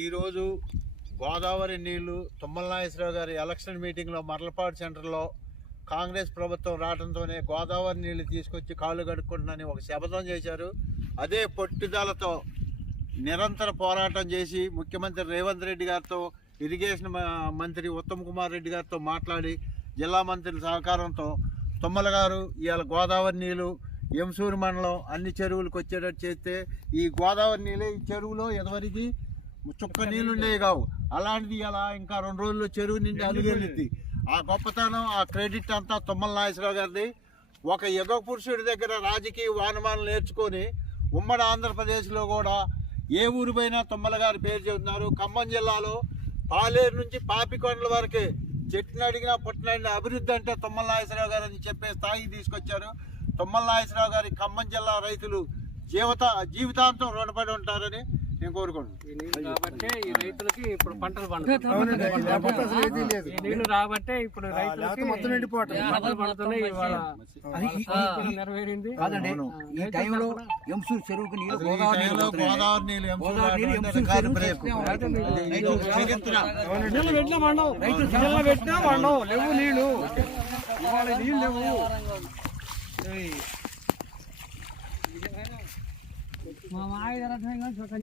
ఈరోజు గోదావరి నీళ్లు తుమ్మల నాగేశ్వరరావు గారి ఎలక్షన్ మీటింగ్లో మర్లపాడు సెంటర్లో కాంగ్రెస్ ప్రభుత్వం రావడంతోనే గోదావరి నీళ్లు తీసుకొచ్చి కాళ్ళు కడుక్కుంటున్నారని ఒక శపథం చేశారు. అదే పట్టుదలతో నిరంతర పోరాటం చేసి ముఖ్యమంత్రి రేవంత్ రెడ్డి గారితో, ఇరిగేషన్ మంత్రి ఉత్తమ్ కుమార్ రెడ్డి గారితో మాట్లాడి జిల్లా మంత్రుల సహకారంతో తుమ్మల గారు ఇవాళ గోదావరి నీళ్లు ఎంసూరు మండలం అన్ని చెరువులకు వచ్చేటట్టు చేస్తే ఈ గోదావరి నీళ్ళు ఈ చెరువులో ఎదవరికి చుక్క నీళ్ళు ఉండేవి కావు. అలాంటిది ఇలా ఇంకా 2 రోజుల్లో చెరువు నిండి అలుగెళ్ళింది. ఆ గొప్పతనం, ఆ క్రెడిట్ అంతా తుమ్మల నాగేశ్వరరావు గారిది. ఒక యుగ పురుషుడి దగ్గర రాజకీయ వానమాలను నేర్చుకొని ఉమ్మడి ఆంధ్రప్రదేశ్లో కూడా ఏ ఊరు పోయినా తుమ్మల గారి పేరు చెబుతున్నారు. ఖమ్మం జిల్లాలో పాలేరు నుంచి పాపికొండల వరకే చెట్టుని అడిగినా పుట్టిన అభివృద్ధి అంటే తుమ్మల నాగేశ్వరరావు గారు అని చెప్పే స్థాయికి తీసుకొచ్చారు. తుమ్మల నాగేశ్వరరావు గారి ఖమ్మం జిల్లా రైతులు జీవితాంతం రుణపడి ఉంటారని నేను కోరుకుంటున్నాను. కాబట్టి ఈ రైతులకి ఇప్పుడు పంటలు నీళ్లు రాబట్టే ఇప్పుడు రైతులకి పంటలు పండుతున్నాయి. ఇవాళ నెరవేరింది. ఈ టైంలో ఎంసూరు చెరువుకి నీళ్ళు గోదావరి నీళ్ళు పెట్టినా పండవు, లేవు నీళ్లు. ఇవాళ నీళ్ళు లేవు. మా మాయ